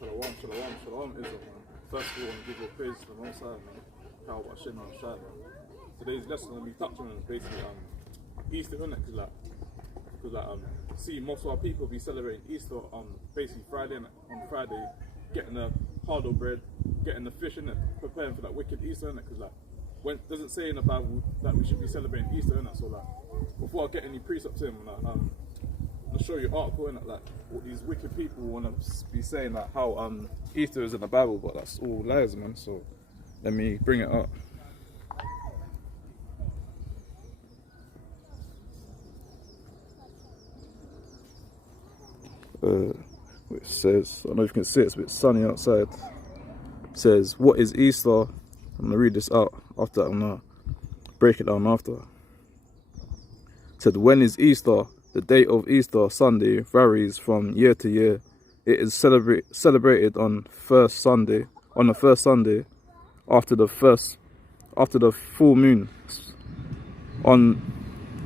Shalom, Israel, man. First of all, I want to give all praise to the Most High, man. Yahawashi, man. Today's lesson I'm going to be touching on is basically Easter, innit? Because see, most of our people be celebrating Easter on basically Friday, on Friday, getting the hard bread, getting the fish, innit? Preparing for that wicked Easter, innit? Because when it doesn't say in the Bible that we should be celebrating Easter, innit? So before I get any precepts in, I'll show you an article in it, like what these wicked people want to be saying, like how Easter is in the Bible, but that's all lies, man. So let me bring it up. It says, I don't know if you can see it, it's a bit sunny outside. It says, what is Easter? I'm going to read this out after I'm going to break it down after. It said, when is Easter? The date of Easter Sunday varies from year to year. It is celebrated on the first Sunday after the full moon, on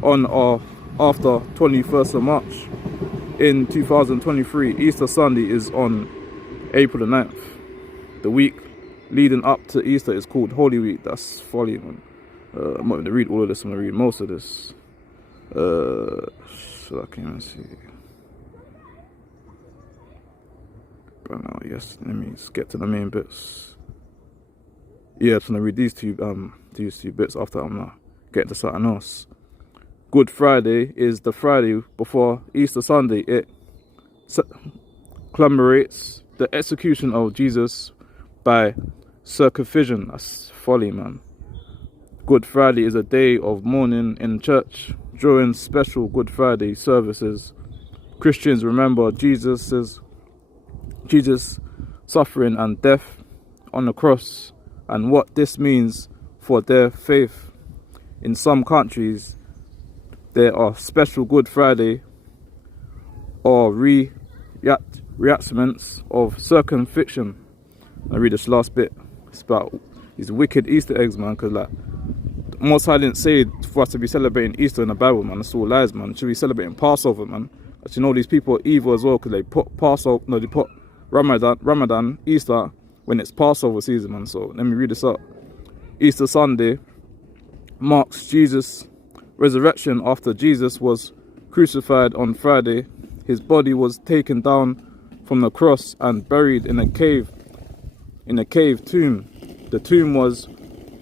or after 21st of March. In 2023, Easter Sunday is on April the 9th. The week leading up to Easter is called Holy Week. That's folly, man. I'm not going to read all of this. I'm going to read most of this. So I can't even see. But now, yes, let me just get to the main bits. Yeah, I'm just gonna read these two bits after I'm gonna get into something else. Good Friday is the Friday before Easter Sunday. It commemorates the execution of Jesus by circumcision. That's folly, man. Good Friday is a day of mourning in church. During special Good Friday services, Christians remember Jesus' suffering and death on the cross and what this means for their faith. In some countries, there are special Good Friday or reenactments of circumcision. I read this last bit. It's about these wicked Easter eggs, man, because Most High didn't say for us to be celebrating Easter in the Bible, man. That's all lies, man. Should be celebrating Passover, man. As you know, these people are evil as well because they put Passover, no, they put Ramadan, Easter when it's Passover season, man. So let me read this up. Easter Sunday marks Jesus' resurrection after Jesus was crucified on Friday. His body was taken down from the cross and buried in a cave tomb. The tomb was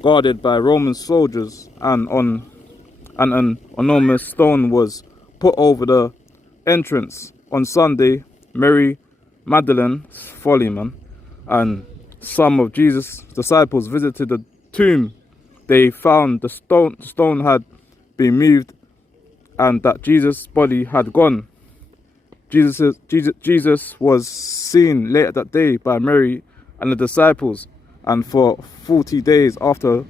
guarded by Roman soldiers, and an enormous stone was put over the entrance. On Sunday, Mary Magdalene, folly, man, and some of Jesus' disciples visited the tomb. They found the stone had been moved and that Jesus' body had gone. Jesus was seen later that day by Mary and the disciples, and for 40 days after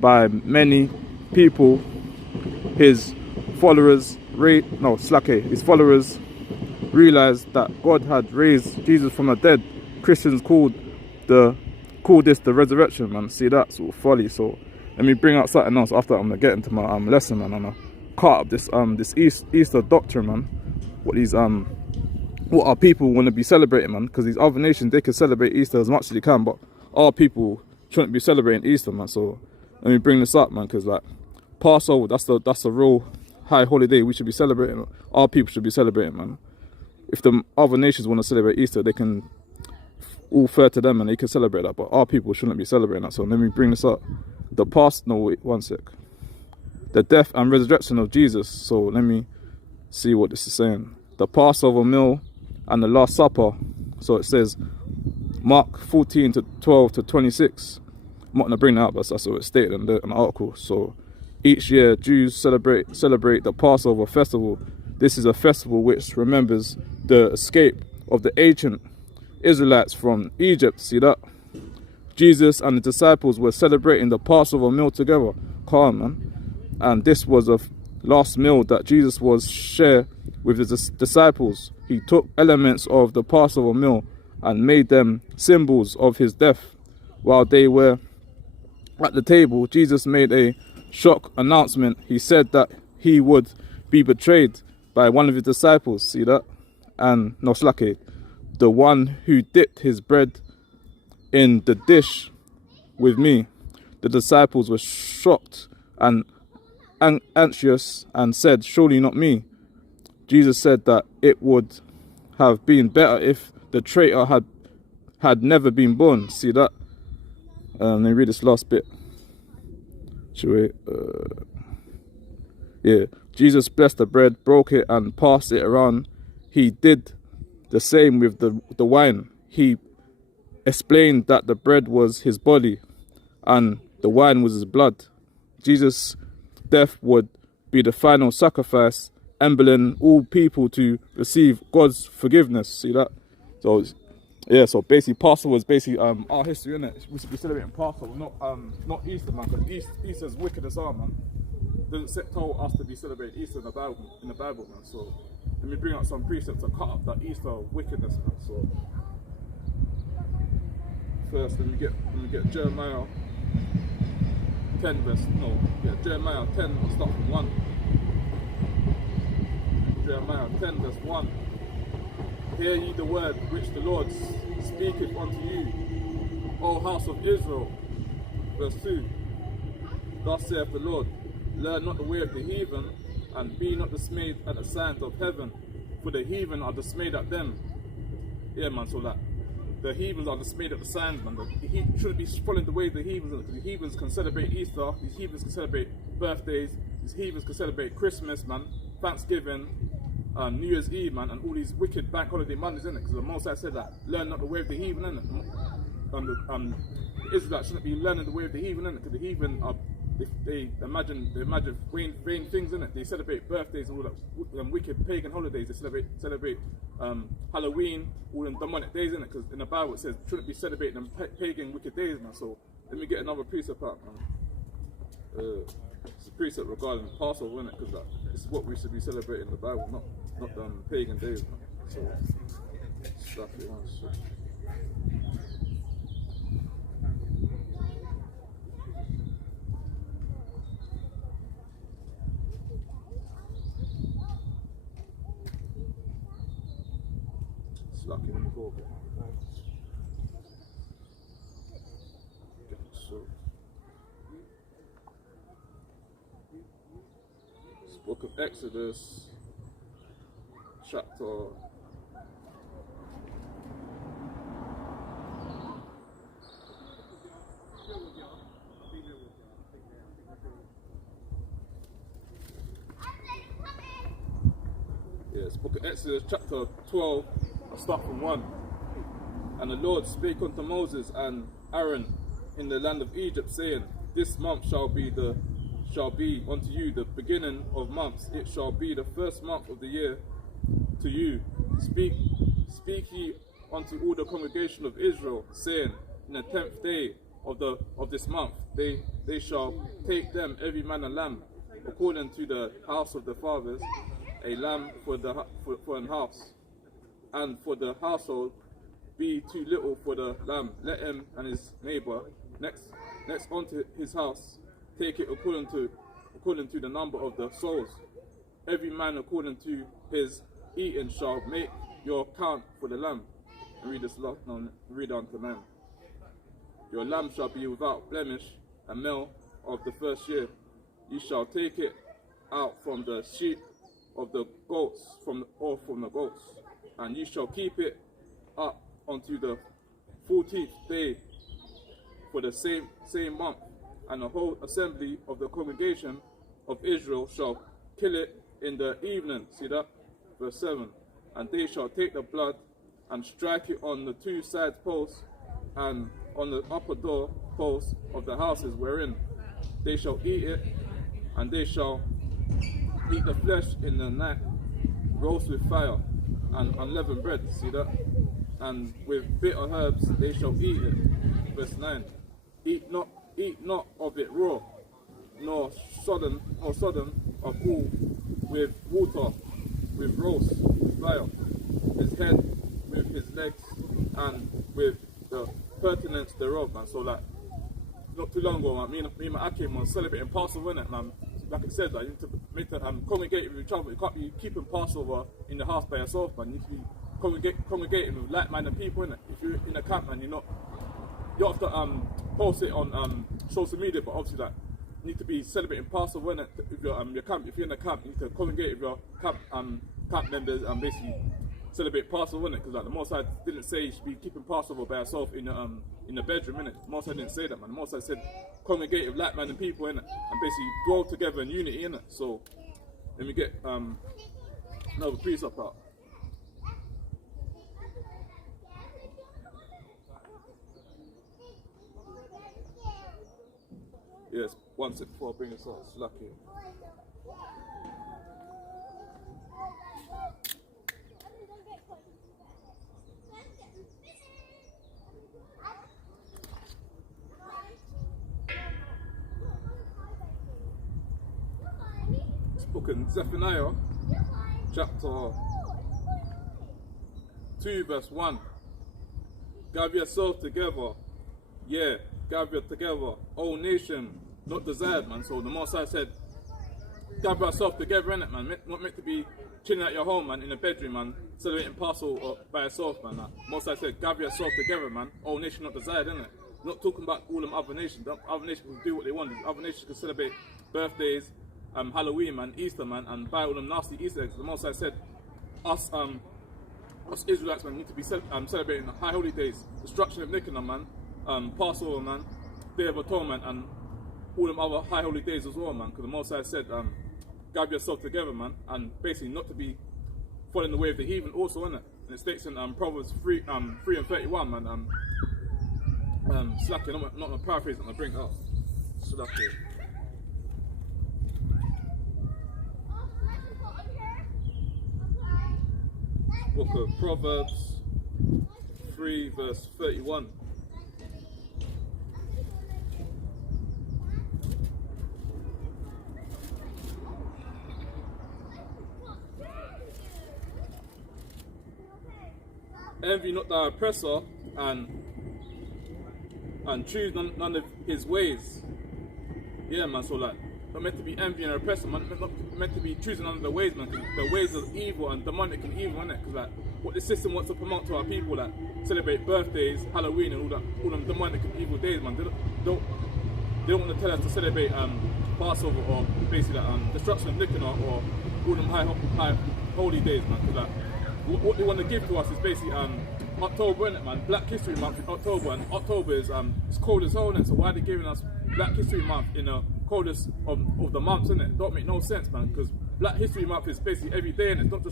by many people. His followers realized that God had raised Jesus from the dead. Christians call this the resurrection, man. See, that's all folly. So let me bring out something else after I'm gonna get into my lesson, man. I'm gonna cut up this Easter doctrine, man. What our people want to be celebrating, man, because these other nations, they can celebrate Easter as much as they can, but our people shouldn't be celebrating Easter, man. So let me bring this up, man, because Passover, that's a real high holiday we should be celebrating. Our people should be celebrating, man. If the other nations want to celebrate Easter, they can all fair to them and they can celebrate that, but our people shouldn't be celebrating that. So let me bring this up. One sec. The death and resurrection of Jesus. So let me see what this is saying. The Passover meal and the Last Supper. So it says Mark 14 to 12 to 26. I'm not going to bring that up, but that's what it's stated in the article. So each year Jews celebrate the Passover festival. This is a festival which remembers the escape of the ancient Israelites from Egypt. See that? Jesus and the disciples were celebrating the Passover meal together. Calm, man. And this was a last meal that Jesus was share with his disciples. He took elements of the Passover meal and made them symbols of his death. While they were at the table, Jesus made a shock announcement. He said that he would be betrayed by one of his disciples. See that? And no, the one who dipped his bread in the dish with me. The disciples were shocked and anxious and said, surely not me. Jesus said that it would have been better if the traitor had never been born. See that? Let me read this last bit. Yeah. Jesus blessed the bread, broke it and passed it around. He did the same with the wine. He explained that the bread was his body and the wine was his blood. Jesus' death would be the final sacrifice, enabling all people to receive God's forgiveness. See that? So yeah, so basically Passover is basically our history, innit? We should be celebrating Passover, not Easter, man, because Easter's wicked as well, man. Doesn't tell us to be celebrating Easter in the Bible, man. So let me bring out some precepts to cut up that Easter wickedness, man. So first, let me get Jeremiah 10 Jeremiah 10, I'll start from 1. Jeremiah 10 verse 1. Hear ye the word which the Lord speaketh unto you, O house of Israel. Verse 2. Thus saith the Lord, learn not the way of the heathen, and be not dismayed at the signs of heaven, for the heathen are dismayed at them. Yeah, man, so that the heathens are dismayed at the signs, man. He shouldn't be following the way of the heathens. The heathens can celebrate Easter, these heathens can celebrate birthdays, these heathens can celebrate Christmas, man, Thanksgiving, New Year's Eve, man, and all these wicked bank holiday Mondays, innit? Because the Most High said that, learn not the way of the heathen, innit? The Israelites shouldn't be learning the way of the heathen, innit? Because the heathen are, they imagine vain things, innit? They celebrate birthdays and all that wicked pagan holidays. They celebrate Halloween, all them demonic days, innit? Because in the Bible it says shouldn't be celebrating them pagan wicked days, man. So let me get another precept out, man. It's a precept regarding Passover, innit? Because this is what we should be celebrating in the Bible, not pagan days, man. So exactly one shit. Lucky when you go. So, this book of Exodus, chapter 12. I'll start from 1. And the Lord spake unto Moses and Aaron in the land of Egypt, saying, this month shall be unto you the beginning of months. It shall be the first month of the year to you. Speak ye unto all the congregation of Israel, saying, in the 10th day of this month they shall take them every man a lamb, according to the house of the fathers, a lamb for an house. And for the household be too little for the lamb, let him and his neighbor next unto his house take it according to the number of the souls. Every man according to his eating shall make your count for the lamb. And read this last now, read on to 9. Your lamb shall be without blemish, a male of the first year. You shall take it out from the sheep of the goats, from the goats. And you shall keep it up unto the 14th day for the same month, and the whole assembly of the congregation of Israel shall kill it in the evening. See that? Verse 7. And they shall take the blood and strike it on the 2 side posts and on the upper door posts of the houses wherein they shall eat it, and they shall eat the flesh in the night, roast with fire and unleavened bread. See that? And with bitter herbs they shall eat it. Verse 9. Eat not of it raw, nor sodden of all with water, with roast, with fire, his head with his legs, and with the pertinence thereof, man. So like, not too long ago, man, me and my Akim was celebrating Passover, innit, man. Like I said, like, you need to congregate with each other. You can't be keeping Passover in the house by yourself, man. You need to be congregating with like-minded people, innit? If you're in a camp, man, you have to post it on social media, but obviously that you need to be celebrating Passover, innit? If you're your camp, if you're in a camp, you need to congregate with your camp members and basically celebrate Passover, innit? Because like the Most High didn't say you should be keeping Passover by yourself in the bedroom, innit? The Most High didn't say that, man. The Most High said congregate with like-minded people, innit? And basically grow together in unity, innit? So let me get another precept out. Yes, one sec before I bring this out. It's lucky. It's book in Zephaniah, chapter 2, verse 1. Gather yourself together. Yeah, gather together. O nation, not desired, man. So the Most High said, gather yourself together, innit, man. Not meant to be chilling at your home, man, in the bedroom, man, celebrating Passover by yourself, man. Most High said, gather yourself together, man. O nation, not desired, innit. Not talking about all them other nations. The other nations can do what they want. The other nations can celebrate birthdays, Halloween, man, Easter, man, and buy all them nasty Easter eggs. The Most High said, us Israelites, man, need to be celebrating the high holy days, destruction of Nicanor, man, Passover, man, Day of Atonement, and all them other high holy days as well, man. Because the Most High said, gather yourself together, man, and basically not to be following the way of the heathen also, innit? And it states in Proverbs 3 and 31, man, slacking, I'm not going to paraphrase it, I'm going to bring it up. Slacking. Book of Proverbs 3 verse 31. Envy not thy oppressor, and choose none of his ways. Yeah, man, so like, not meant to be envying an oppressor, man, not meant to be choosing none of the ways, man, 'cause the ways of evil and demonic and evil, innit? Because like, what the system wants to promote to our people, like, celebrate birthdays, Halloween, and all them demonic and evil days, man. They don't want to tell us to celebrate Passover or basically destruction of Nicanor or all them high holy days, man. Because like, what they want to give to us is basically October, innit, man? Black History Month in October, and October is it's cold as hell, innit? So why are they giving us Black History Month in the coldest of the months, innit? Don't make no sense, man. Because Black History Month is basically every day, and it's not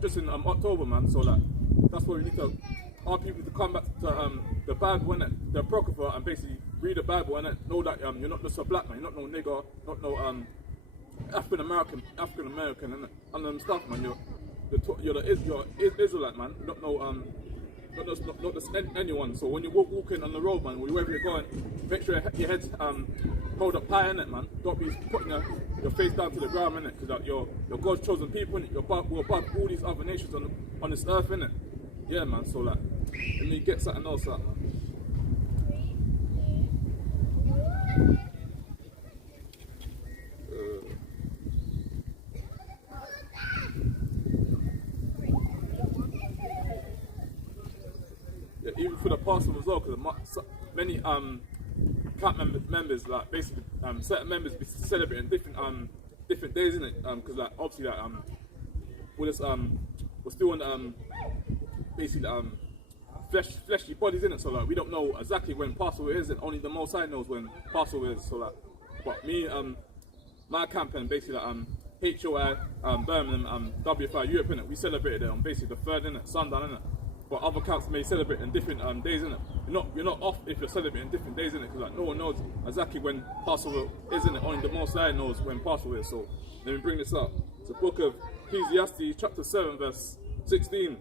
just in October, man. So like, that's why we need to our people to come back to the Bible, innit? The Apocrypha, and basically read the Bible, innit? Know that you're not just a black man, you're not no nigger, not no African American, innit? And stuff, man. You're Israelite, man. Not just anyone. So when you're walking on the road, man, wherever you're going, make sure your head's hold up high, innit, man. Don't be putting your face down to the ground, innit? Because like, you're God's chosen people, innit? We're above all these other nations on this earth, innit? Yeah, man. So like, let me get something else out, man. Yeah, even for the Passover as well, because many camp members, like basically certain members be celebrating different days, in it. Because like obviously like we're still on basically fleshly bodies, in it. So like we don't know exactly when Passover is, and only the Most High knows when Passover is. So like, but me my campaign basically like HOI Birmingham WFI Europe, innit? We celebrated it on basically the 3rd, innit? Sundown, innit? But other camps may celebrate in different days, innit? You're not off if you're celebrating different days, innit? Because like no one knows exactly when Passover is, innit? Only the Most High knows when Passover is. So let me bring this up. It's the book of Ecclesiastes, chapter 7, verse 16.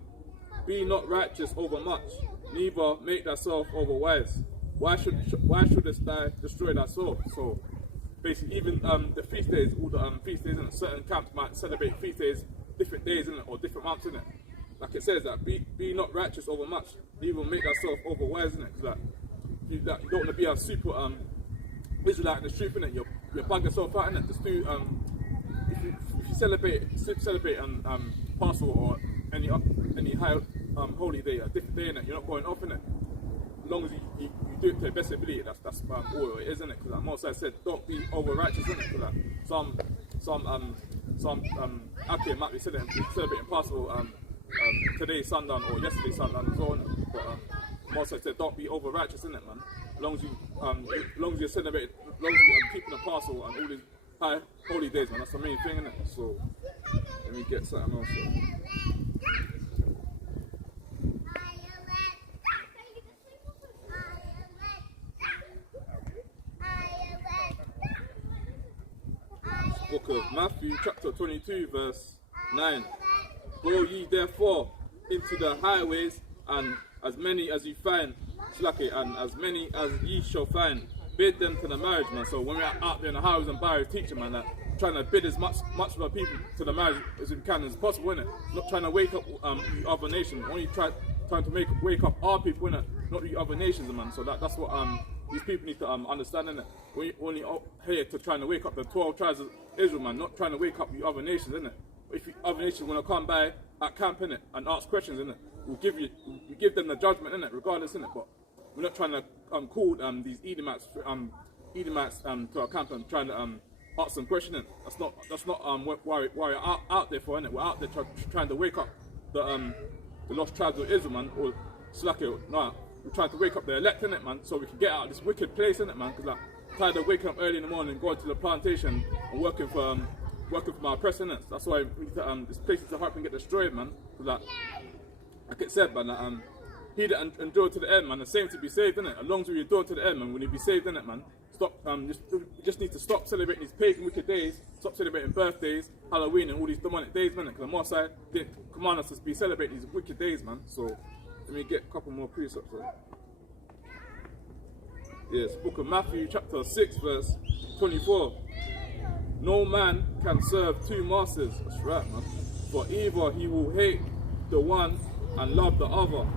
Be not righteous over much, neither make thyself over wise. Why shouldest thou destroy thy soul? So basically, even the feast days, all the feast days, innit? Certain camps might celebrate feast days different days, innit? Or different months, innit? Like it says that be not righteous over much, neither make thyself over wise, innit? Because you don't want to be a super Israelite in the street, innit? You bug yourself out, innit? Just do if you celebrate Passover or any any high holy day, a different day, innit? You're not going off, innit? As long as you do it to the best ability, that's all it is, innit? Because like Moses said, don't be over righteous, innit? Because like some Aki might be celebrating Passover today sundown or yesterday sundown as well, innit? But Moses said, don't be over righteous, innit, man? As long as you're celebrating, as long as you're keeping the Passover and all these high holy days, man, that's the main thing, innit? So let me get something else. Book of Matthew chapter 22 verse 9. Go ye therefore into the highways, and as many as you find, and as many as ye shall find, bid them to the marriage, man. So when we're out there in the highways and byways teaching, man, that trying to bid as much of the people to the marriage as we can as possible, innit? Not trying to wake up the other nations, only trying to wake up our people, innit? Not the other nations, man. So that's what these people need to understand, innit? We're only here to trying to wake up the 12 tribes of Israel, man, not trying to wake up the other nations, innit? If the other nations want to come by at camp, innit, and ask questions, innit, we give them the judgment, innit, regardless, innit? But we're not trying to call these Edomites to our camp and trying to ask them questions. That's not why we're out there for, innit? We're out there trying to wake up the lost tribes of Israel, man, or no, we're trying to wake up the elect, innit, man, so we can get out of this wicked place, innit, man? Because like, tired of waking up early in the morning, going to the plantation and working for my oppressor, innit? That's why we need to, this place is to help and get destroyed, man. Because like it said, man, he that endure to the end, man, the same to be saved, innit? As long as we endure to the end, man, when you be saved, innit, man? Stop, just need to stop celebrating these pagan wicked days, stop celebrating birthdays, Halloween and all these demonic days, man, because the Most High didn't command us to be celebrating these wicked days, man. So let me get a couple more precepts there. Yes, book of Matthew chapter 6 verse 24. No man can serve two masters. That's right, man. For either he will hate the one and love the other,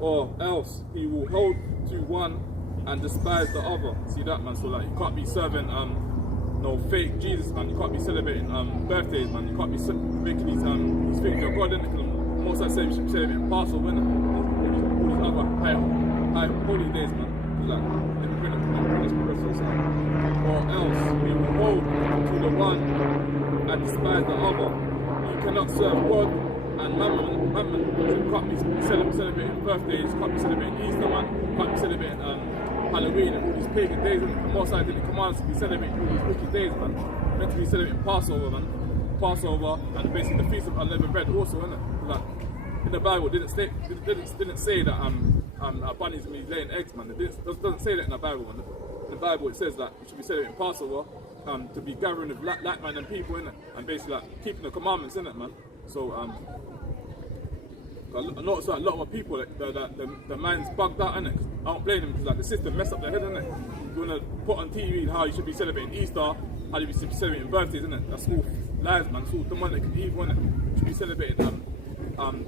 or else he will hold to one and despise the other. See that, man? So like, you can't be serving no fake Jesus, man. You can't be celebrating birthdays, man. You can't be making these things your God, innit? Because most I say you should be celebrating Passover, innit? All these other high holy days, man. Like, let me bring this progressive side. Or else we will hold to the one and despise the other. You cannot serve God and mammon. You can't be celebrating birthdays, can't be celebrating Easter, man. Can't be celebrating Halloween and all these pagan days. The Most High didn't command us to be celebrating all these wicked days, man. We're meant to be celebrating Passover, man. Passover and basically the Feast of Unleavened Bread also, innit? Like, in the Bible, didn't say that bunnies will be laying eggs, man. It doesn't say that in the Bible, man. In the Bible, it says that we should be celebrating Passover to be gathering with like-minded people, innit? And basically like keeping the commandments, innit, man. So I noticed that a lot of people, like, the mind's bugged out, innit? I don't blame them because like the system messed up their head, innit? You wanna put on TV how you should be celebrating Easter, how you should be celebrating birthdays, innit? That's all lies, man. It's all demonic and evil, innit? You should be celebrating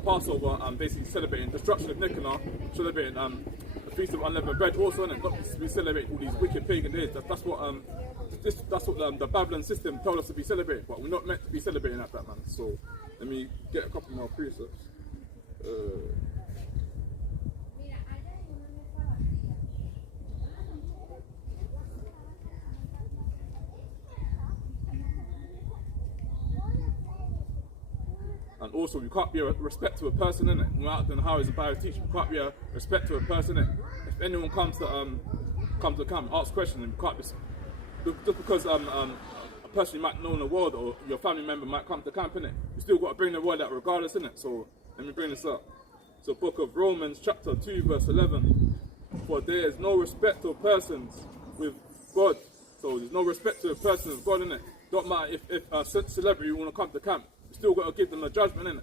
Passover, basically celebrating destruction of Nicanor, celebrating the Feast of Unleavened Bread also, and not be celebrating all these wicked pagan days. That's what the Babylon system told us to be celebrating, but we're not meant to be celebrating like that, man. So let me get a couple more precepts. And also, we can't be a respect to a person, innit? We're out in the highways and byways teaching. We can't be a respect to a person, innit? If anyone comes to camp, ask questions, and we can't be just because a person you might know in the world or your family member might come to camp, innit? You still got to bring the word out regardless, innit? So let me bring this up. So, book of Romans chapter 2 verse 11. For there is no respect to persons with God. So there's no respect to a person with God, innit? Don't matter if a celebrity want to come to camp. You still got to give them a judgment, innit?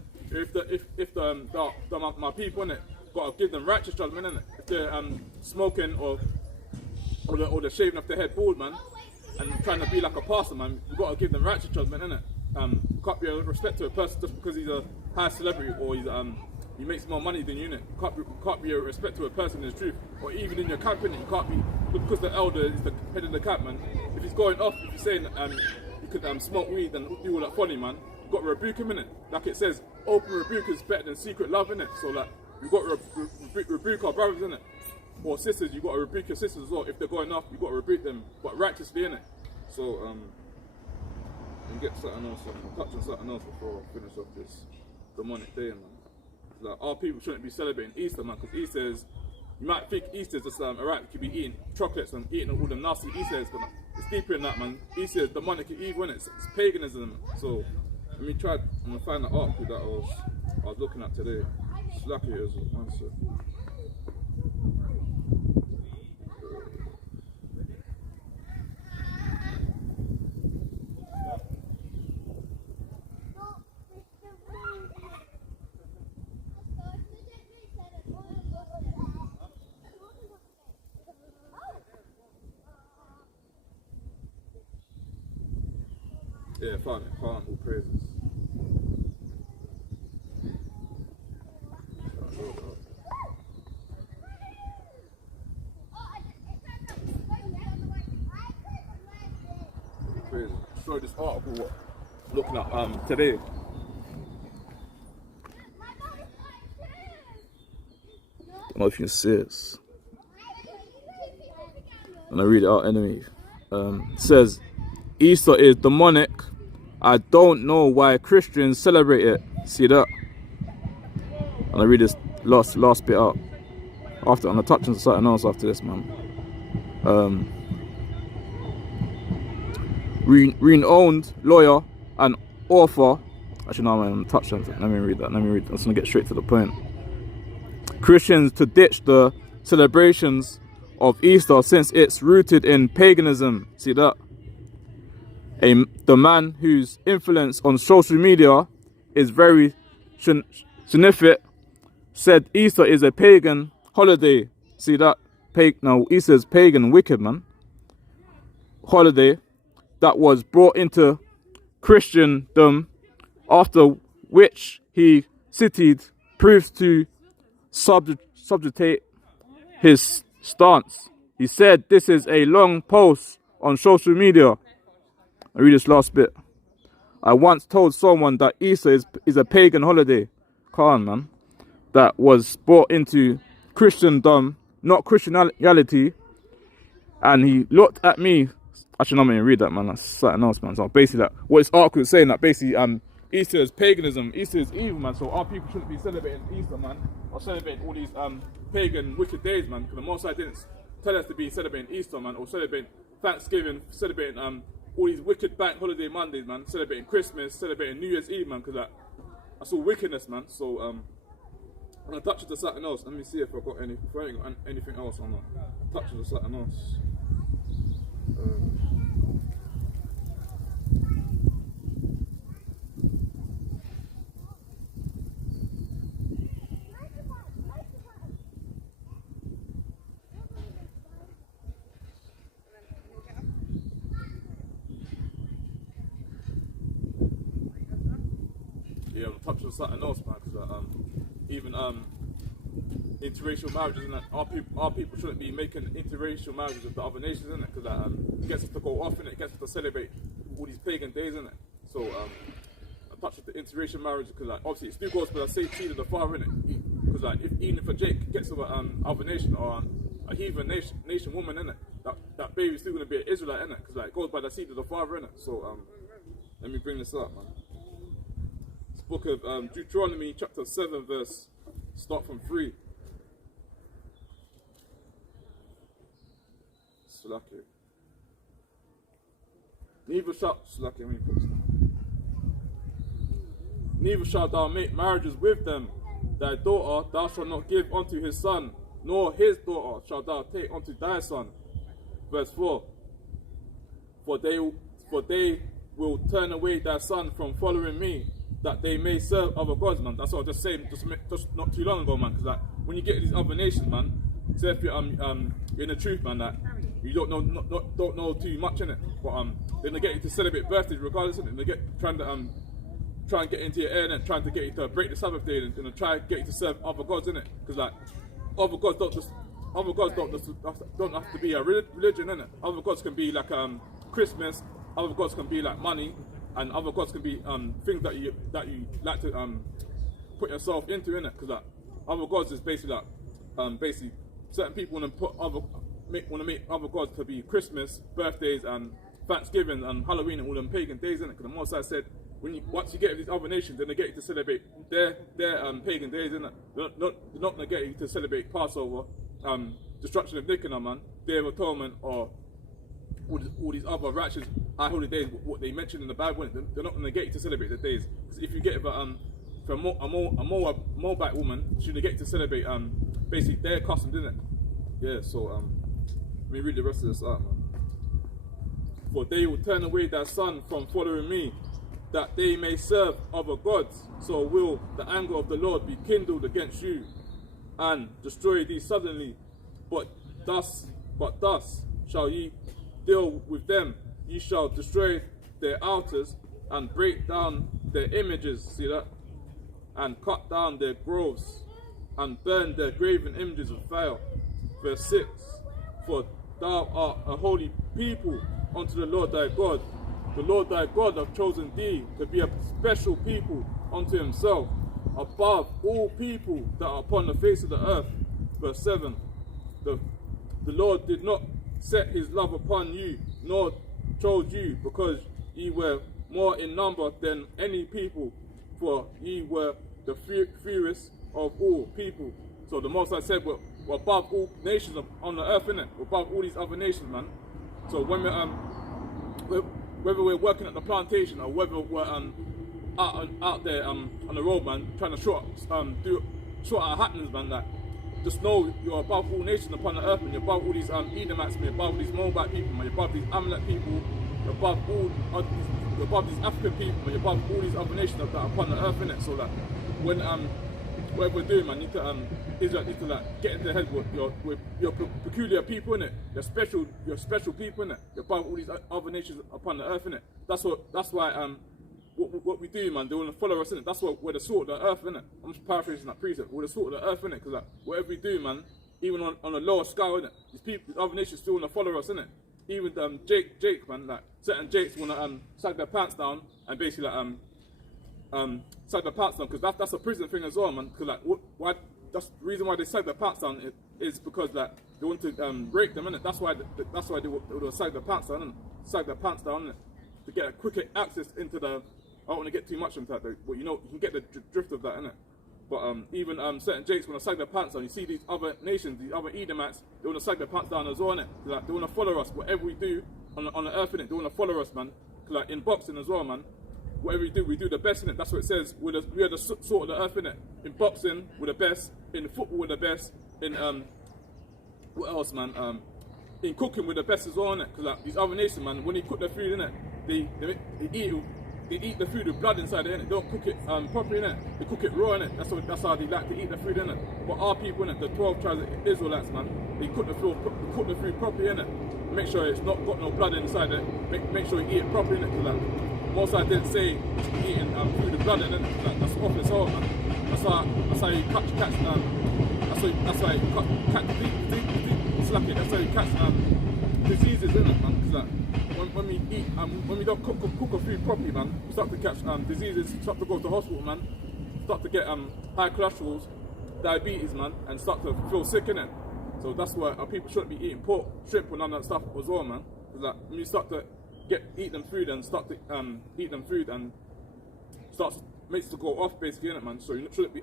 If my people, innit, got to give them righteous judgment, innit? If they're smoking or they're shaving off their head bald, man, and trying to be like a pastor, man, you got to give them righteous judgment, innit? You can't be a respect to a person just because he's a high celebrity or he makes more money than you, innit? Can't be a respect to a person in his truth, or even in your camp, innit? You can't be because the elder is the head of the camp, man. If he's going off, if he's saying you could smoke weed and do all that funny, man. Got to rebuke him, innit? Like it says, open rebuke is better than secret love, innit? So like, you've got to rebuke our brothers, innit? Or sisters, you've got to rebuke your sisters as well. If they're going off, you've got to rebuke them, but righteously, innit? So, and get something else, touch on something else before I finish off this demonic day, man. Like, our people shouldn't be celebrating Easter, man, because Easter is, you might think Easter is just alright, you could be eating chocolates and eating all them nasty Easter eggs, but it's deeper than that, man. Easter is demonic and evil, innit? It's paganism. So let me try, I'm gonna find the article that I was looking at today. Slack it as well, one sec. Yeah, found it. Found all praises. Crazy. So this article, what? Looking at today. I don't know if you can see it. And I read it out anyway. It says, Easter is demonic. I don't know why Christians celebrate it. See that? And I read this last bit out. After, I'm gonna touch on something else after this, man. Renowned lawyer and author. Actually, no, I'm gonna touch on it. Let me read that. I'm just gonna get straight to the point. Christians to ditch the celebrations of Easter since it's rooted in paganism. See that? The man whose influence on social media is very significant said Easter is a pagan holiday. See that? Now, Easter is pagan, wicked, man. Holiday that was brought into Christendom, after which he cited proofs to subjugate his stance. He said this is a long post on social media. I read this last bit. I once told someone that Easter is a pagan holiday, come on, man, that was brought into Christendom, not Christianity, and he looked at me. Actually, I'm not going to read that, man. That's something else, man. So basically, that what this article is saying, that basically Easter is paganism, Easter is evil, man. So our people shouldn't be celebrating Easter, man, or celebrating all these pagan wicked days, man. Because the Most High didn't tell us to be celebrating Easter, man, or celebrating Thanksgiving, celebrating all these wicked bank holiday Mondays, man, celebrating Christmas, celebrating New Year's Eve, man, because that's all wickedness, man. So I'm gonna touch it to something else. Let me see if I've got anything else on that. Touch it to something else. Yeah, I'm touching on something else, man, because even interracial marriages, and our people shouldn't be making interracial marriages with the other nations, isn't it? Because it gets us to go off, innit? It gets us to celebrate all these pagan days, isn't it? So I touched with the interracial marriage because obviously it still goes by the same seed of the father, innit? Because even if a Jake gets with other nation or a heathen nation woman, innit? That baby's still gonna be an Israelite, innit? Because it goes by the seed of the father, innit? So let me bring this up, man. Book of Deuteronomy chapter 7 verse, start from 3. Slaki. Neither shalt thou make marriages with them. Thy daughter thou shalt not give unto his son, nor his daughter shalt thou take unto thy son. Verse 4. For they will turn away thy son from following me, that they may serve other gods, man. That's what I was just saying, just not too long ago, man. Because when you get these other nations, man, say if you're in the truth, man, that you don't know too much in it, but they're gonna get you to celebrate birthdays regardless of it. They trying to get into your ear and trying to get you to break the Sabbath day and try to get you to serve other gods in it. Because other gods don't have to be a religion, innit? Other gods can be like Christmas. Other gods can be like money. And other gods can be things that you like to put yourself into, innit? Because like other gods is basically like basically certain people want to make other gods to be Christmas, birthdays, and Thanksgiving and Halloween and all them pagan days, innit? Because the Most High said, once you get with these other nations, then they get you to celebrate their pagan days, innit? They're not going to get you to celebrate Passover, destruction of Nicanor, man, Day of Atonement, or all these other righteous high holy days, what they mentioned in the Bible. They're not going to get you to celebrate the days. Because if you get with a Moabite woman, she's going to get you to celebrate basically their customs, isn't it? Yeah, so let me read the rest of this out, man. For they will turn away their son from following me, that they may serve other gods. So will the anger of the Lord be kindled against you, and destroy thee suddenly. But thus shall ye deal with them. Ye shall destroy their altars, and break down their images, see that? And cut down their groves, and burn their graven images with fire. Verse 6, for thou art a holy people unto the Lord thy God. The Lord thy God hath chosen thee to be a special people unto himself, above all people that are upon the face of the earth. Verse 7, the Lord did not set his love upon you, nor chose you, because ye were more in number than any people, for ye were the fewest of all people. So the Most High said we're above all nations on the earth, innit? We're above all these other nations, man. So when whether we're working at the plantation or whether we're out there on the road, man, trying to sort out happenings, man, like, just know you're above all nations upon the earth, man. You're above all these Edomites, man. You're above all these Moabite people, man. You're above these Amalek people. You're above these African people, man. You're above all these other nations that are upon the earth, innit? So that when whatever we're doing, man, Israel needs to like get into the head with your peculiar people, innit? You're special people, innit? You're above all these other nations upon the earth, innit? That's why what we do, man, they want to follow us, innit? That's what we're the salt of the earth, innit? I'm just paraphrasing that precept. We're the salt of the earth, innit? Because like whatever we do, man, even on a lower scale, innit? These other nations still want to follow us, innit? Even Jake, man, like certain Jakes want to sag their pants down and basically like sag their pants down, because that's a prison thing as well, man. Because like why? That's the reason why they sag their pants down is because like they want to break them, innit? That's why they will sag their pants down, innit? Sag their pants down, innit? To get a quicker access into the. I don't want to get too much into that, though, but you know, you can get the drift of that, innit? But even certain Jakes want to sag their pants down. You see these other nations, these other Edomites, they want to sag their pants down as well, innit? Like, they want to follow us, whatever we do on the earth, innit? They want to follow us, man. Like in boxing as well, man. Whatever we do the best, innit? That's what it says. We are the sort of the earth, innit? In boxing, we're the best. In football, we're the best. In what else, man? In cooking, we're the best as well, innit? Because like these other nations, man, when they cook their food, innit, they eat the food with blood inside it, innit? They don't cook it properly, innit? They cook it raw, innit? That's how they like to eat the food, innit? But our people, innit, the 12 tribes of Israelites, man, they cook the food properly, innit? Make sure it's not got no blood inside it. Make sure you eat it properly, innit? Because like, most I didn't say eating food with blood in it. Like, that's off its own, man. That's how you catch that's how you catch that's how you catch diseases, isn't it, man? Because like when we eat when we don't cook our food properly, man, we start to catch diseases, start to go to hospital, man, start to get high cholesterol, diabetes, man, and start to feel sick, innit? So that's why our people shouldn't be eating pork, shrimp, and all that stuff as well, man. Because like when you start to eat them food and start to eat them food and makes it go off, basically, innit, man? So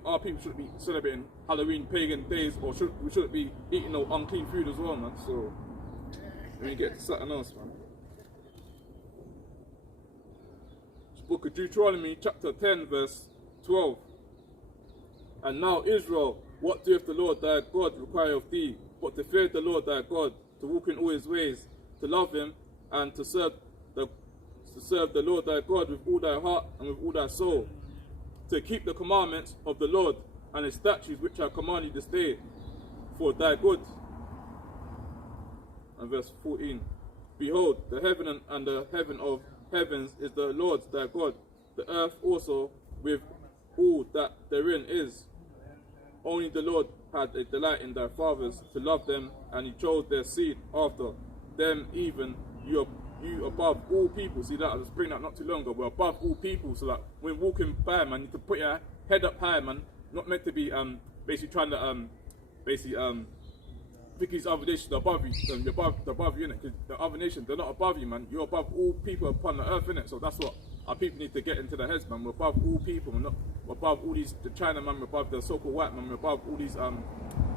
our people shouldn't be celebrating Halloween pagan days, or we shouldn't be eating no unclean food as well, man. So let me get to something else, man. It's Book of Deuteronomy, chapter 10, verse 12. And now, Israel, what doeth the Lord thy God require of thee, but to fear the Lord thy God, to walk in all his ways, to love him, and to serve the Lord thy God with all thy heart and with all thy soul, to keep the commandments of the Lord and his statutes which I command you this day, for thy good. And verse 14, behold, the heaven and the heaven of heavens is the Lord's thy God, the earth also with all that therein is. Only the Lord had a delight in thy fathers to love them, and he chose their seed after them, even you above all people. See that? I was bringing that not too long ago. We're above all people, so that when walking by, man, you need to put your head up high, man. Not meant to be basically trying to basically think these other nations are above you. You're above you, innit? Because the other nations, they're not above you, man. You're above all people upon the earth, innit? So that's what our people need to get into their heads, man. We're above all people. We're above all these, the China man. We're above the so-called white man. We're above all these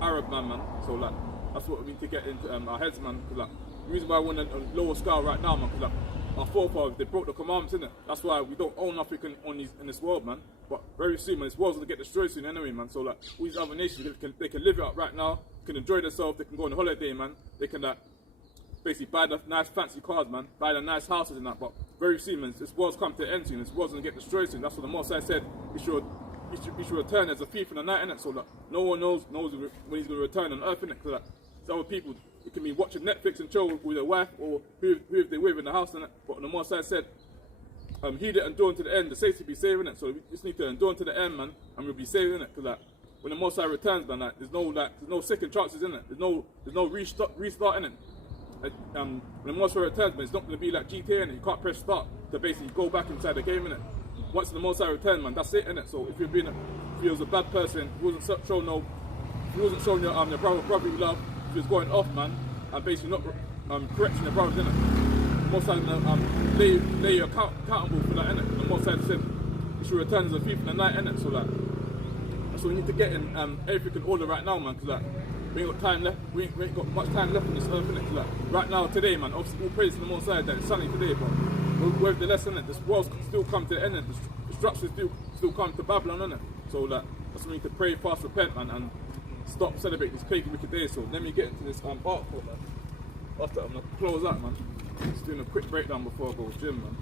Arab man. So like, that's what we need to get into our heads, man. Cause like, the reason why we're on a lower scale right now, man, because like, our forefathers, they broke the commandments, innit? That's why we don't own nothing in this world, man. But very soon, man, this world's gonna get destroyed soon anyway, man. So like, all these other nations, they can live it up right now, can enjoy themselves, they can go on holiday, man. They can like, basically buy the nice fancy cars, man, buy the nice houses and that. But very soon, man, this world's come to an end soon. This world's gonna get destroyed soon. That's what the Most High said. He should return as a thief in the night, innit? So like, no one knows when he's gonna return on earth, innit? Cause like, some other people, it can be watching Netflix and chill with their wife or who they're with in the house, innit? But the Most High said, heed it and endure to the end. The saith to be saved, innit? So we just need to endure to the end, man, and we'll be saved, innit? Cause like, when the Most High returns, man, like, there's no second chances, innit? There's no restart, innit? When the Most High returns, man, it's not gonna be like GTA, innit? You can't press start to basically go back inside the game, innit? Once the Most High returns, man, that's it, innit? So if you was a bad person, if you wasn't showing your brotherly love, if you was going off, man, and basically not correcting your brothers, innit? The Most High gonna lay you accountable for that, innit? The Most High said you should return as a thief in the night, innit? So like, so we need to get in everything in order right now, man, because like, we ain't got time left. We ain't got much time left on this earth, innit? Like, right now, today, man, obviously all praise to the Most High that it's sunny today, but with the lesson, innit? This world's still come to the end, innit? Destruction still come to Babylon, innit? So like, that's why we need to pray, fast, repent, man, and stop celebrating these pagan wicked days. So let me get into this article, man. After I'm gonna close out, man. Just doing a quick breakdown before I go to gym, man.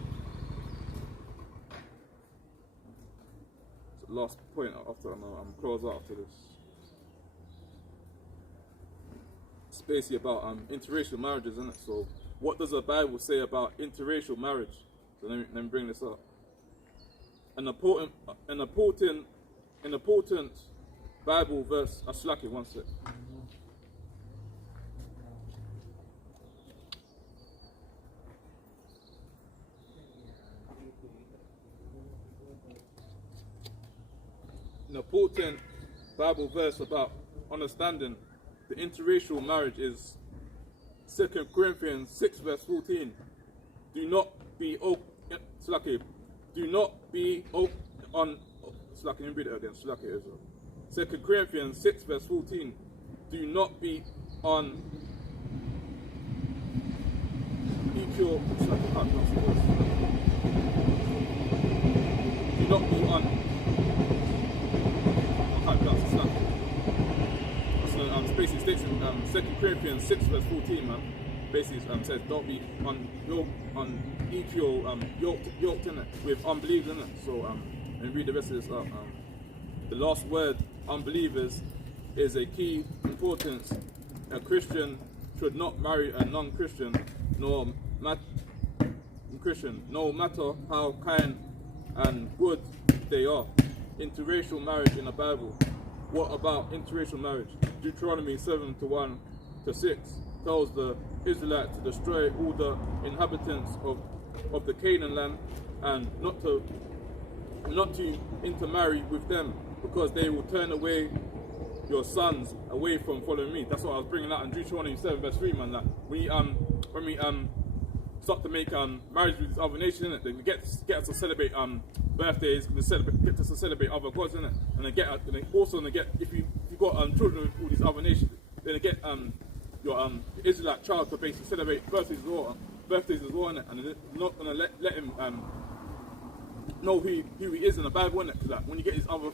So last point after I'm close out after this. It's basically about interracial marriages, isn't it? So what does the Bible say about interracial marriage? So let me bring this up. An important Bible verse. I slack it one sec. An important Bible verse about understanding the interracial marriage is 2 Corinthians 6 verse 14. Do not be on. Let me read it again. 2 Corinthians 6 verse 14. Do not be on equal. Do not be on. Basically states in 2 Corinthians 6 verse 14, man. Basically says don't be yoked in it with unbelievers in it. So let me read the rest of this up. The last word, unbelievers, is a key importance. A Christian should not marry a non-Christian, no matter how kind and good they are. Interracial marriage in the Bible. What about interracial marriage? Deuteronomy 7:1-6 tells the Israelites to destroy all the inhabitants of the Canaan land and not to intermarry with them, because they will turn away your sons away from following me. That's what I was bringing out in Deuteronomy 7 verse 3, man. Like when we start to make marriage with these other nations, innit? They get us to celebrate birthdays, get us to celebrate other gods, innit? And they get if you got children with all these other nations, then they get your Israelite child to basically celebrate birthdays as well, innit? And they're not gonna let him know who he is in the Bible, innit? Because like, when you get these other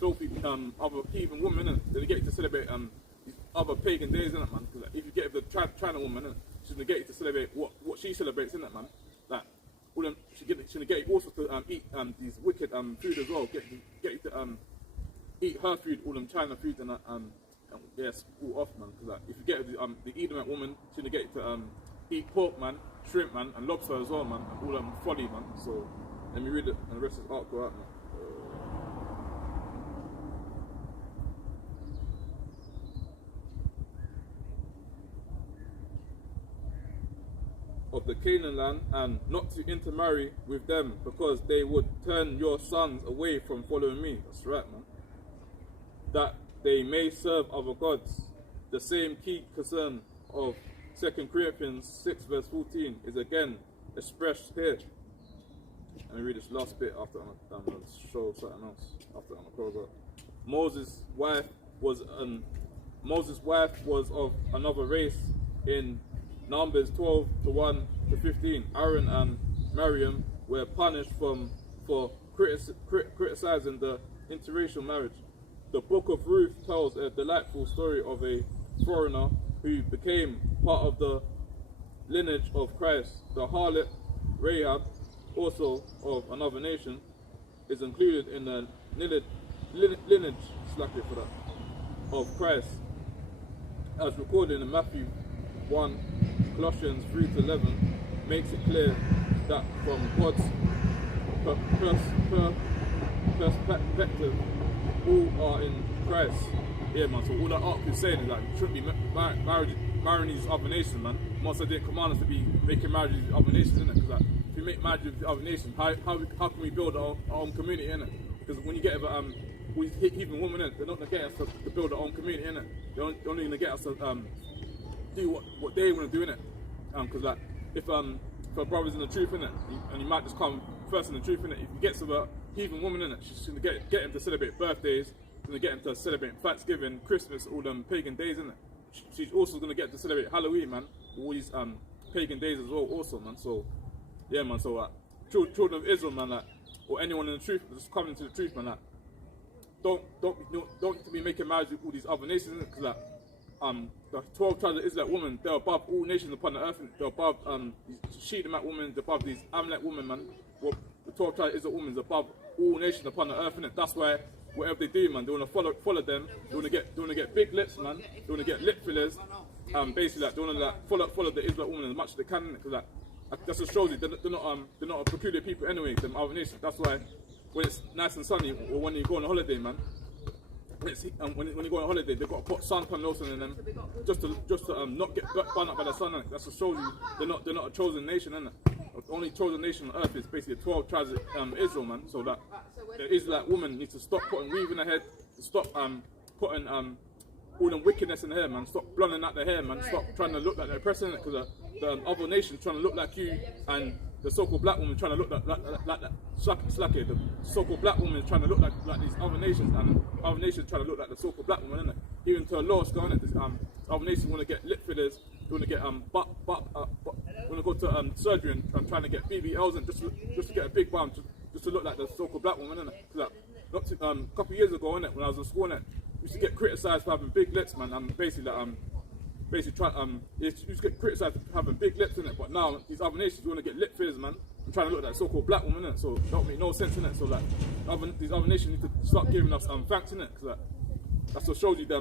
filthy other heathen women, innit? Then they get you to celebrate these other pagan days, innit, man? Because like, if you get the China woman, innit? She's gonna get you to celebrate what she celebrates, innit, man? Like, she's gonna get you also to eat these wicked food as well. Get you to eat her food, all them China food, and yes, all off, man. Because like, if you get the Edomite woman, she's gonna get you to eat pork, man, shrimp, man, and lobster as well, man. All folly, man. So let me read it, and the rest of the article out, man. of the Canaan land, and not to intermarry with them, because they would turn your sons away from following me. That's right, man. That they may serve other gods. The same key concern of 2 Corinthians 6 verse 14 is again expressed here. Let me read this last bit after I'm going to show something else. After I'm going to close up. Moses' wife was of another race. In Numbers 12 to 1 to 15, Aaron and Miriam were punished for criticizing the interracial marriage. The book of Ruth tells a delightful story of a foreigner who became part of the lineage of Christ. The harlot Rahab, also of another nation, is included in the lineage of Christ, as recorded in Matthew 1, Colossians 3 to 11, makes it clear that from God's perspective, all are in Christ. Yeah, man, so all that article is saying is that you shouldn't be marrying these other nations, man. Most didn't command us to be making marriages with other nations, innit? Because like, if you make marriages with other nations, how can we build our own community, innit? Because when you get with heathen women, innit, they're not going to get us to build our own community, innit? They're only going to get us to do what they want to do, innit? Because like, if a brother's in the truth, innit, and you might just come first in the truth, innit? If you get to a heathen woman, innit, she's going to get him to celebrate birthdays, going to get him to celebrate Thanksgiving, Christmas, all them pagan days, innit? She's also going to get to celebrate Halloween, man, all these pagan days as well, also, man. So, yeah, man. So, children of Israel, man, like, or anyone in the truth, just coming to the truth, man, like, don't be making marriage with all these other nations, innit? Because like, the 12 tribes of Israelite women, they're above all nations upon the earth, innit? They're above these Shedemite women, they're above these Amalek women, man. Well, the 12 tribes of Israel women is above all nations upon the earth, innit? That's why whatever they do, man, they want to follow them. They want to get big lips, man. They want to get lip fillers. Basically, like, they want to like follow the Israelite woman as much as they can, because like that just shows you they're not a peculiar people anyway. Them other nations. That's why when it's nice and sunny, or when you go on a holiday, man, when you go on a holiday, they've got to put sun lotion in them just to not get burned up by the sun. That just shows you they're not a chosen nation, innit? The only chosen nation on earth is basically 12 tribes of Israel, man. So that the Israelite woman needs to stop putting weave in her head, to stop putting all them wickedness in her hair, man. Stop blondeing out their hair, man. Stop trying to look like they're oppressing it, because the other nation trying to look like you, and the so-called black woman trying to look like that slacker. The so-called black woman is trying to look like these other nations, and other nations trying to look like the so-called black woman, innit? Even to a law school, innit? Other nations want to get lip fillers, they want to get want to go to surgery and trying to get BBLs and just to get a big bum, just to look like the so-called black woman, innit? Like, a couple of years ago, innit, when I was in school, innit, we used to get criticised for having big lips, man. And basically used to get criticised for having big lips, innit. But now these other nations want to get lip fillers, man, and trying to look like so-called black woman, innit. So it don't make no sense, innit. So like, these other nations need to start giving us thanks, innit. Because like, that's what shows you the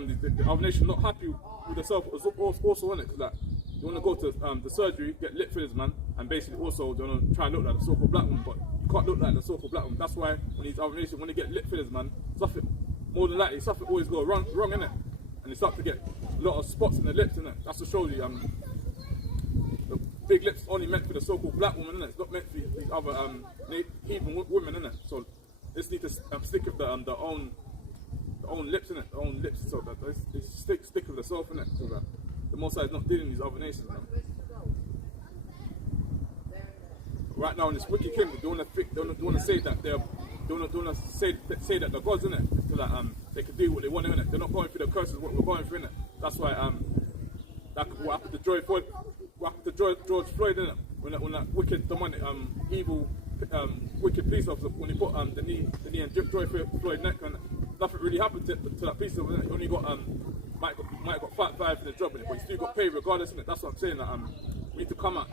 other nation not happy with themselves also, innit. Because like, you want to go to the surgery, get lip fillers, man, and basically also they want to try and look like the so-called black woman, but you can't look like the so-called black woman. That's why when these other nations, when they get lip fillers, man, more than likely something always go wrong, innit? And they start to get a lot of spots in the lips, innit? That's what shows you the big lips only meant for the so-called black woman, innit? It's not meant for these other heathen women, innit? So they just need to stick with their own lips, innit? Their own lips, so that they stick with themselves, innit? So that the Most High is not dealing with these other nations, man. Right now in this wicked kingdom, they want to say that they're. They want to say that they're gods, innit? So that they can do what they want, innit? They're not going through the curses what we're going through, innit? That's why what happened to George Floyd, innit? When that wicked, demonic, evil, wicked police officer, when he put the knee in George Floyd's neck, and nothing really happened to that police officer, innit? He only got might have got five for the job, innit? But he still got paid regardless, innit? That's what I'm saying. That we need to come out.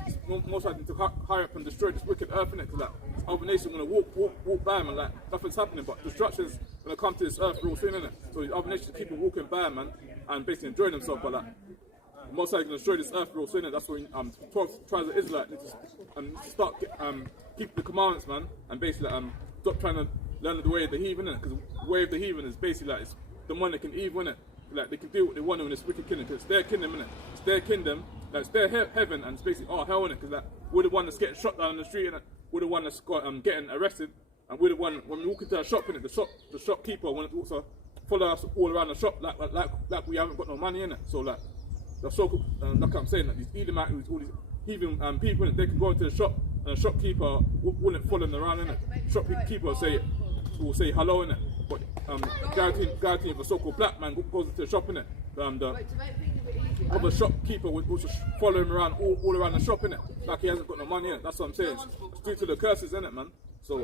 Most likely to hurry up and destroy this wicked earth, innit? Because like, other nations want to walk by, man, like nothing's happening, but destruction's gonna come to this earth real soon, innit? So the other nations keep walking by, man, and basically enjoying themselves, but like most likely gonna destroy this earth real soon, innit? That's why 12 tribes of Israel need to start keep the commandments, man, and basically stop trying to learn the way of the heathen, innit? Because the way of the heathen is basically like it's demonic and evil, innit? Like they can do what they want in this wicked kingdom, because it's their kingdom, innit? It's their kingdom, like it's their heaven, and it's basically our hell, innit? Because like we're the one that's getting shot down in the street, and we're the one that's got getting arrested, and we're the one when we walk into a shop, innit, the shopkeeper when it also follow us all around the shop like we haven't got no money in it. So like the so-called, like I'm saying, like these Edomites, all these heathen people, innit, they can go into the shop and the shopkeeper wouldn't follow them around, innit. Shopkeeper will say hello, innit. But guaranteeing if a so-called black man goes into the shop, innit, the other shopkeeper would also follow him around all around the shop, innit, like he hasn't got no money in it. That's what I'm saying. It's due to the curses, innit, man. So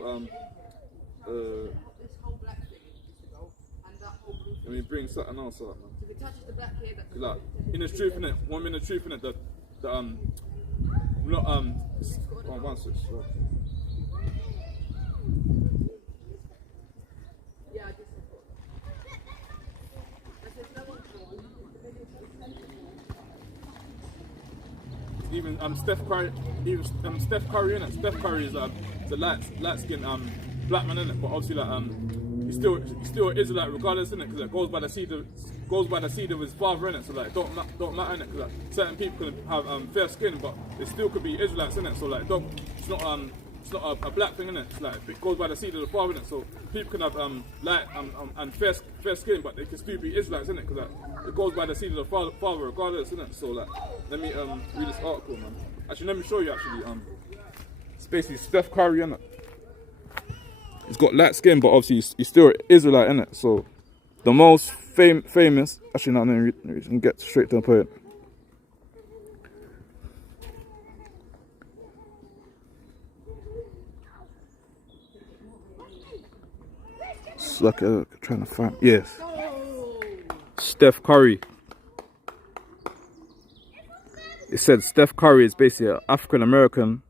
let me bring something else up, man. If it touches the black hair, that's like in the truth, innit, one minute truth, innit, one switch, right. yeah, I just even Steph Curry, Steph Curry, innit? Steph Curry is the light skinned black man, innit? But obviously like he's still an Israelite regardless, innit? Because it goes by the seed of his father, innit? So like don't matter, innit? Because like certain people can have fair skin, but they still could be Israelites, innit? So like it's not a black thing, innit? It's like it goes by the seed of the father, innit? So people can have light and fair skin, but they can still be Israelites, innit? Because like it goes by the seed of the father regardless, innit? So like let me read this article, man. Actually, let me show you. Actually, it's basically Steph Curry, innit? He's got light skin, but obviously he's still Israelite, innit? So the most famous. Actually, no, let me get straight to the point. It's like trying to find. Yes, Steph Curry. It said Steph Curry is basically an African American.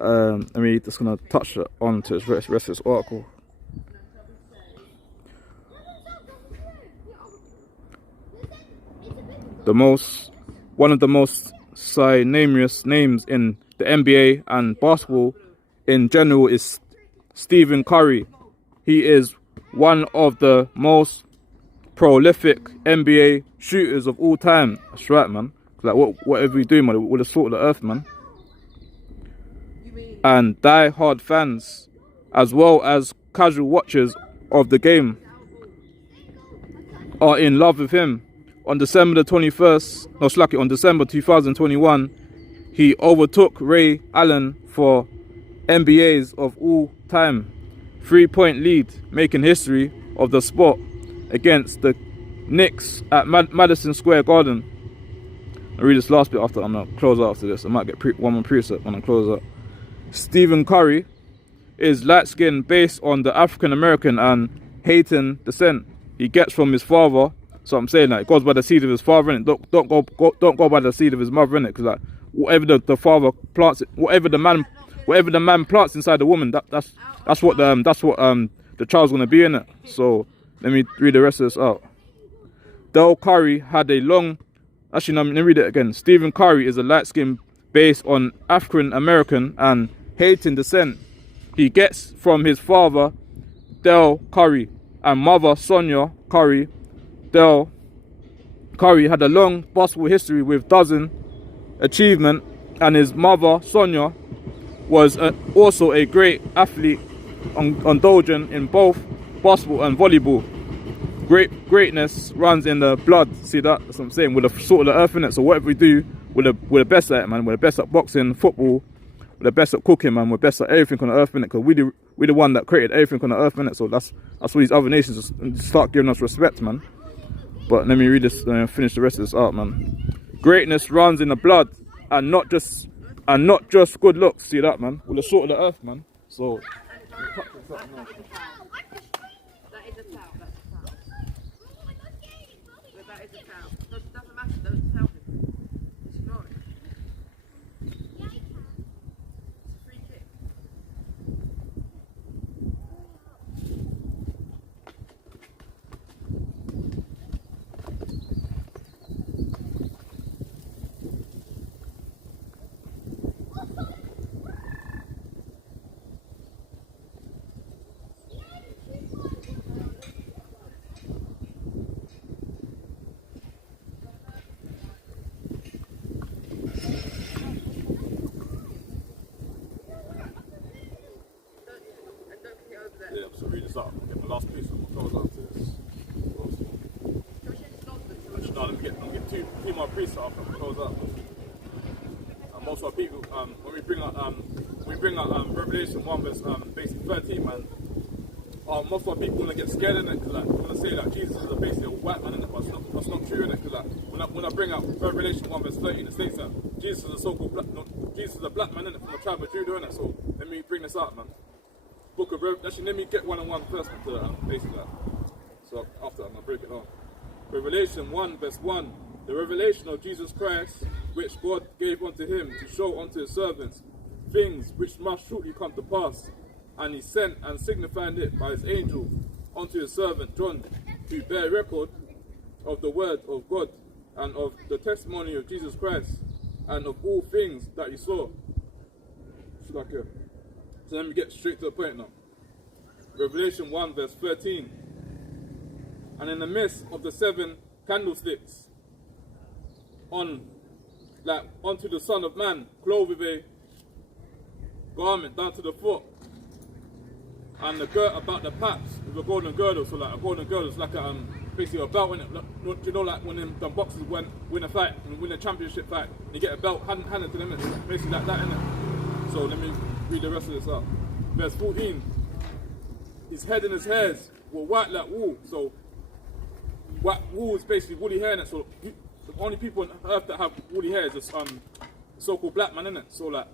I mean, just gonna touch on to the rest of this article. One of the most synonymous names in the NBA and basketball in general is Stephen Curry. He is one of the most prolific NBA shooters of all time. That's right, man. Like whatever we do, man, we're the salt of the earth, man. And die-hard fans, as well as casual watchers of the game, are in love with him. On December 2021, he overtook Ray Allen for NBA's of all time 3-point lead, making history of the sport against the Knicks at Madison Square Garden. I'll read this last bit after. I'm gonna close out after this. I might get one more preset when I close out. Stephen Curry is light-skinned based on the African American and heathen descent he gets from his father. So I'm saying that it goes by the seed of his father, and don't go by the seed of his mother, innit? Because like whatever the father plants, whatever the man plants inside the woman, that's what the child's gonna be, innit? So let me read the rest of this out. Del Curry had a long. Actually, no, let me read it again. Stephen Curry is a light-skinned based on African American and heathen descent he gets from his father, Del Curry, and mother, Sonia Curry. Del Curry had a long basketball history with dozen achievement, and his mother, Sonia, was also a great athlete, indulgent in both basketball and volleyball. Greatness runs in the blood. See that? That's what I'm saying. We're the salt of the earth, innit? So whatever we do, we're the best at it, man. We're the best at boxing, football. We're the best at cooking, man. We're best at everything on the earth, innit? Because we're the one that created everything on the earth, innit? So that's what these other nations start giving us respect, man. But let me read this and finish the rest of this out, man. Greatness runs in the blood, and not just good looks. See that, man? We're the salt of the earth, man. So. up. Get my last piece of my close up to this. Actually, no, let me get two more pieces up and close up. And most of our people, when we bring out Revelation 1 verse basically 13, man. Most of our people want to get scared in it, because like, they want to say that Jesus is basically a white man in it, but that's not true in it, because like, when I bring out Revelation 1 verse 13, it states that Jesus is a so-called black, no, Jesus is a black man in it, from the tribe of Judah in it. So let me bring this out, man. Book of Revelation. Let me get one first to basically that. So after I'm gonna break it down. Revelation 1 verse 1. The revelation of Jesus Christ, which God gave unto him to show unto his servants things which must shortly come to pass. And he sent and signified it by his angel unto his servant John, to bear record of the word of God and of the testimony of Jesus Christ and of all things that he saw. So let me get straight to the point now. Revelation 1 verse 13. And in the midst of the 7 candlesticks, unto the Son of Man, clothed with a garment down to the foot, and the girt about the paps with a golden girdle. So like a golden girdle is like a basically a belt in it. Do you know, like when the boxers win a fight and win a championship fight, you get a belt handed to them, it's basically like that in it. So let me read the rest of this up. Verse 14. His head and his hairs were white like wool. So white wool is basically woolly hair in it. So the only people on earth that have woolly hair is this so-called black man in it. So like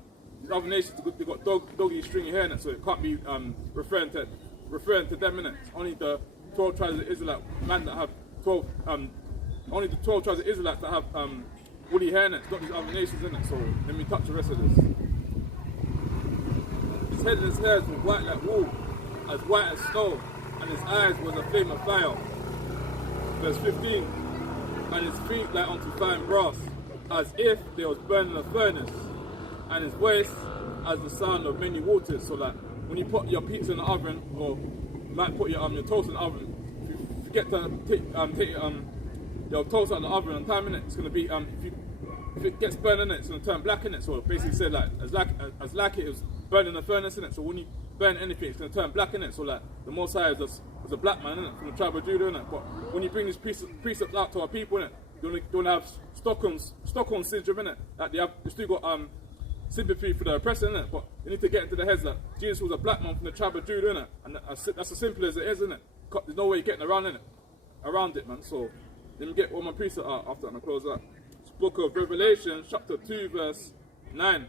the other nations, they got doggy stringy hair in it, so it can't be referring to them in it. It's only the 12 tribes of Israelite man that have 12 only the 12 tribes of Israelites that have woolly hair in it. It's not these other nations in it. So let me touch the rest of this. His head and his hairs were white like wool, as white as snow, and his eyes was a flame of fire. Verse 15. And his feet like unto fine brass, as if they was burning a furnace, and his voice as the sound of many waters. So like when you put your pizza in the oven, or you might put your toast in the oven, if you forget to take your toast out of the oven on time in it, it's gonna be if it gets burned in it, it's gonna turn black in it. So it basically said like as like it was burning a furnace in it. So when you burn anything, it's gonna turn black in it. So like the Most High is a black man in it, from the tribe of Judah in it. But when you bring these precepts out to our people in it, you don't have Stockholm syndrome in it. Like they still got sympathy for the oppressor, innit? But you need to get into the heads that Jesus was a black man from the tribe of Judah, innit? And that's as simple as it is, innit? There's no way you're getting around it, man. So let me get all my precept out after I'm close up. It's book of Revelation, chapter 2, verse 9.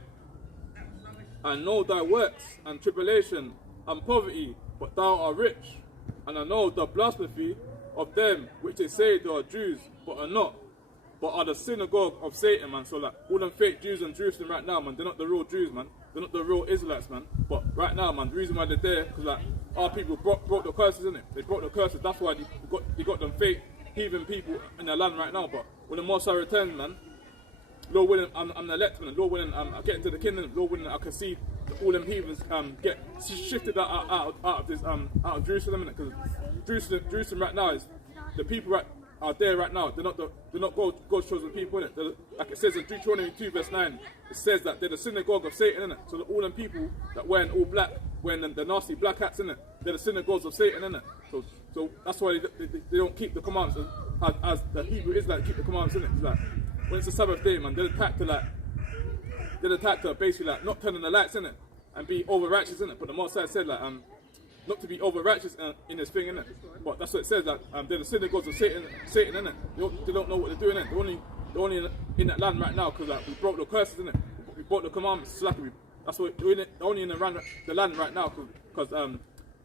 I know thy works and tribulation and poverty, but thou art rich. And I know the blasphemy of them which they say they are Jews, but are not, but are the synagogue of Satan, man. So like all them fake Jews in Jerusalem right now, man, they're not the real Jews, man. They're not the real Israelites, man. But right now, man, the reason why they're there, because like our people broke the curses, innit? They broke the curses. That's why they got them fake heathen people in their land right now. But when the Most High returns, man, Lord willing, I'm the elect, man. Lord willing, I get into the kingdom. Lord willing, I can see all them heathens get shifted out of this out of Jerusalem, innit? Because Jerusalem right now is the people are there right now. They're not God's chosen people, innit? Like it says in Deuteronomy 2 verse 9, it says that they're the synagogue of Satan, innit? So all them people that wearing all black, wearing the nasty black hats, innit? They're the synagogues of Satan, innit? So that's why they don't keep the commandments as the Hebrew Israelites keep the commandments, innit? It's like when it's the Sabbath day, man, they're attacked to basically like not turning the lights, innit? And be over righteous, innit? But the Most High said like not to be over righteous in this thing, innit? But that's what it says, that they're the synagogues of Satan, innit? They don't know what they're doing, innit? They're only in that land right now because like we broke the curses, innit? We broke the commandments. That's what they're only in the land right now because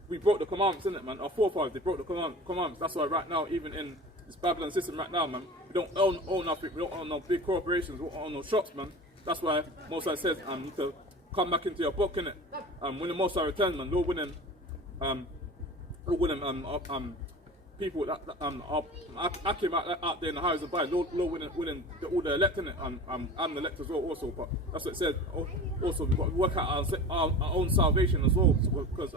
we broke the commandments, innit, man? Our forefathers, they broke the commandments. That's why right now, even in this Babylon system right now, man, we don't own nothing. We don't own no big corporations. We don't own no shops, man. That's why Most High says you need to come back into your book, innit? When the Most High returns, man, Lord willing, people that I came out there in the highways of by Lord willing, all the elect, innit? I'm the elect as well also, but that's what it says. Also, we've got to work out our own salvation as well, because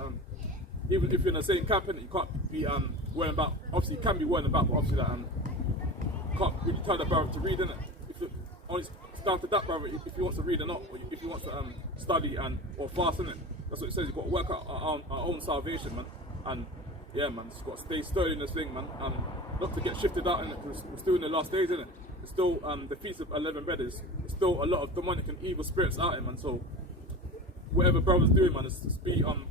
even if you're in the same camp, you can't be worrying about. Obviously, you can be worrying about, but obviously that you can't really tell the brother to read, innit? It's down to that brother if he wants to read or not, or if he wants to study or fast, innit? That's what it says. You've got to work out our own salvation, man. And yeah, man, just got to stay sturdy in this thing, man. Not to get shifted out in it, because we're still in the last days, innit? It's still the Feast of Unleavened Bread is still a lot of demonic and evil spirits out here, man. So whatever brother's doing, man, is just be on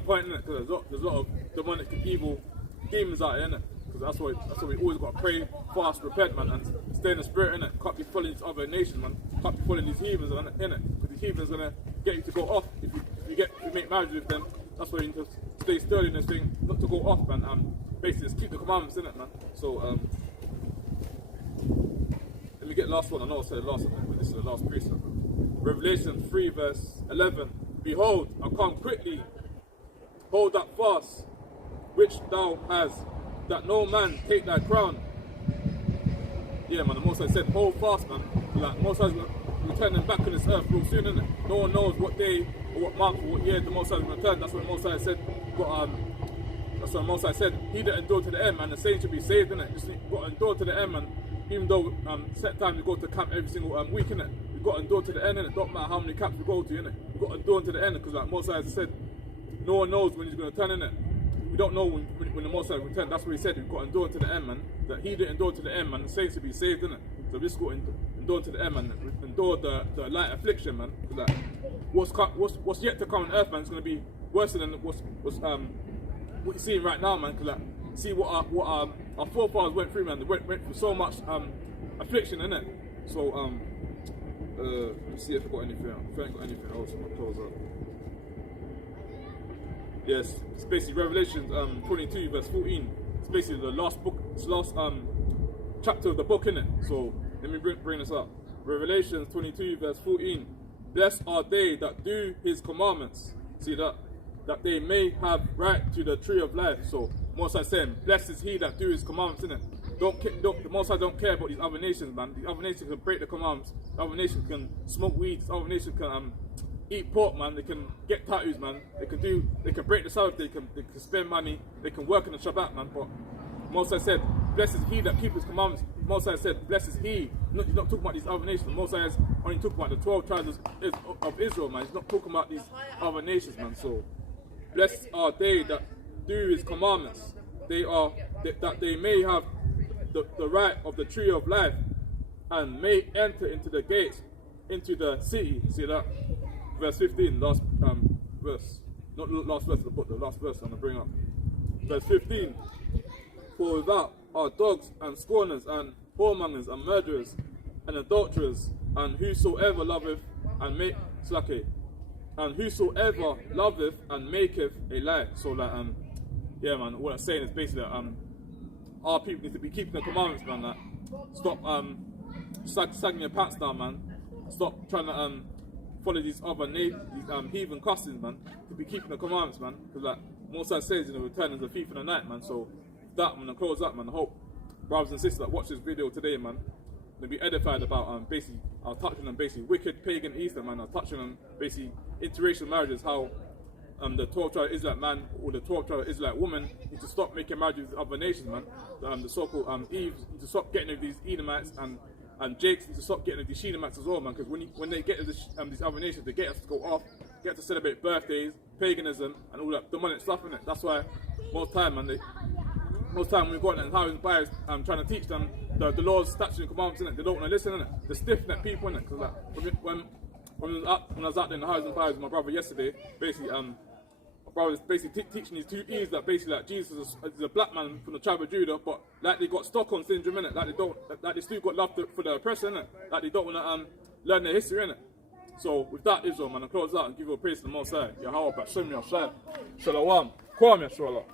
point, innit? Because there's a lot of demonic and evil demons out here, innit? Because that's why we always got to pray, fast, repent, man, and stay in the spirit, innit? Can't be following these other nations, man. Can't be following these heathens, innit? Because these heathens gonna get you to go off if you make marriage with them. That's why you need to stay sturdy in this thing, not to go off, man. Basically, just keep the commandments, innit, man. So let me get the last one. I know I said the last one, but this is the last precept. Revelation 3 verse 11. Behold, I come quickly. Hold that fast, which thou hast, that no man take thy crown. Yeah, man, the Most High said, hold fast, man. Like, Most High's returning back on this earth real soon, innit? No one knows what day, or what month, or what year the Most High's going to return. That's what the Most High said. That's what the Most High said. He that endure to the end, man, the saints should be saved, innit? Just got to endure to the end, man. Even though set time to go to camp every single week, innit? We've got to endure to the end, innit? Don't matter how many camps we go to, innit? We've got to endure to the end, because like Most High said, no one knows when he's going to turn, innit? We don't know when the Most High will return. That's what he said. We've got to endure to the end, man. That he that endure to the end, man, the saints should be saved, innit? So we just got to endure to the end, man. Endure the light affliction, man. Because like, what's yet to come on earth, man, is going to be worse than what you're seeing right now, man. Because like, see what our forefathers went through, man. They went through so much affliction, innit? So let's see if I got anything else. If I ain't got anything else, I'm gonna close up. Yes, it's basically Revelation 22 verse 14. It's basically the last book, it's the last chapter of the book, innit? So let me bring this up. Revelation 22 verse 14. Blessed are they that do his commandments. See that they may have right to the tree of life. So Most High saying, blessed is he that do his commandments, innit? The Most High don't care about these other nations, man. These other nations can break the commandments. The other nations can smoke weeds. The other nations can eat pork, man. They can get tattoos, man. They can break the Sabbath. They can spend money. They can work in the Shabbat, man. But Most High said, blessed is he that keeps his commandments. Most High said, blessed is he. He's not talking about these other nations. Most High is only talking about the 12 tribes of Israel, man. He's not talking about these other nations, man. So blessed are they that do his commandments. That they may have the right of the tree of life, and may enter into the gates, into the city. See that? Verse 15, last verse. Not the last verse of the book, the last verse I'm going to bring up. Verse 15. For without are dogs and scorners and whoremongers and murderers and adulterers, and whosoever loveth and whosoever loveth and maketh a lie. So like yeah, man, what I'm saying is basically that our people need to be keeping the commandments, man. Like, stop sagging your pants down, man. Stop trying to follow these other heathen customs, man. To be keeping the commandments, man. Because like Most High says, return is a thief in the night, man. So that, I'm gonna close up, man. I hope brothers and sisters that watch this video today, man, they'll be edified about basically I was touching on basically wicked pagan Easter, man. I was touching on basically interracial marriages, how the 12 tribe Israelite man or the 12 tribe Israelite woman need to stop making marriages with other nations, man. The so-called Eves need to stop getting with these Edomites, and Jakes need to stop getting with these Shedemites as well, man. Because when they get to these other nations, they get us to go off, get us to celebrate birthdays, paganism, and all that demonic stuff, innit? That's why most time when we go out in the houses and buyers, trying to teach them the laws, statutes, and commandments, innit? They don't want to listen, innit? They're stiff-necked people, innit? Because like, when I was out there in the houses and buyers with my brother yesterday, basically, my brother was basically teaching these two Eves that basically like Jesus is a black man from the tribe of Judah, but like they got Stockholm syndrome, innit? Like they still got love for the oppressor, innit? Like they don't want to learn their history, innit? So with that, Israel, man, I close out and give you a praise to the Most High. Yahawashi, Shalom, Kwam, Yashallah.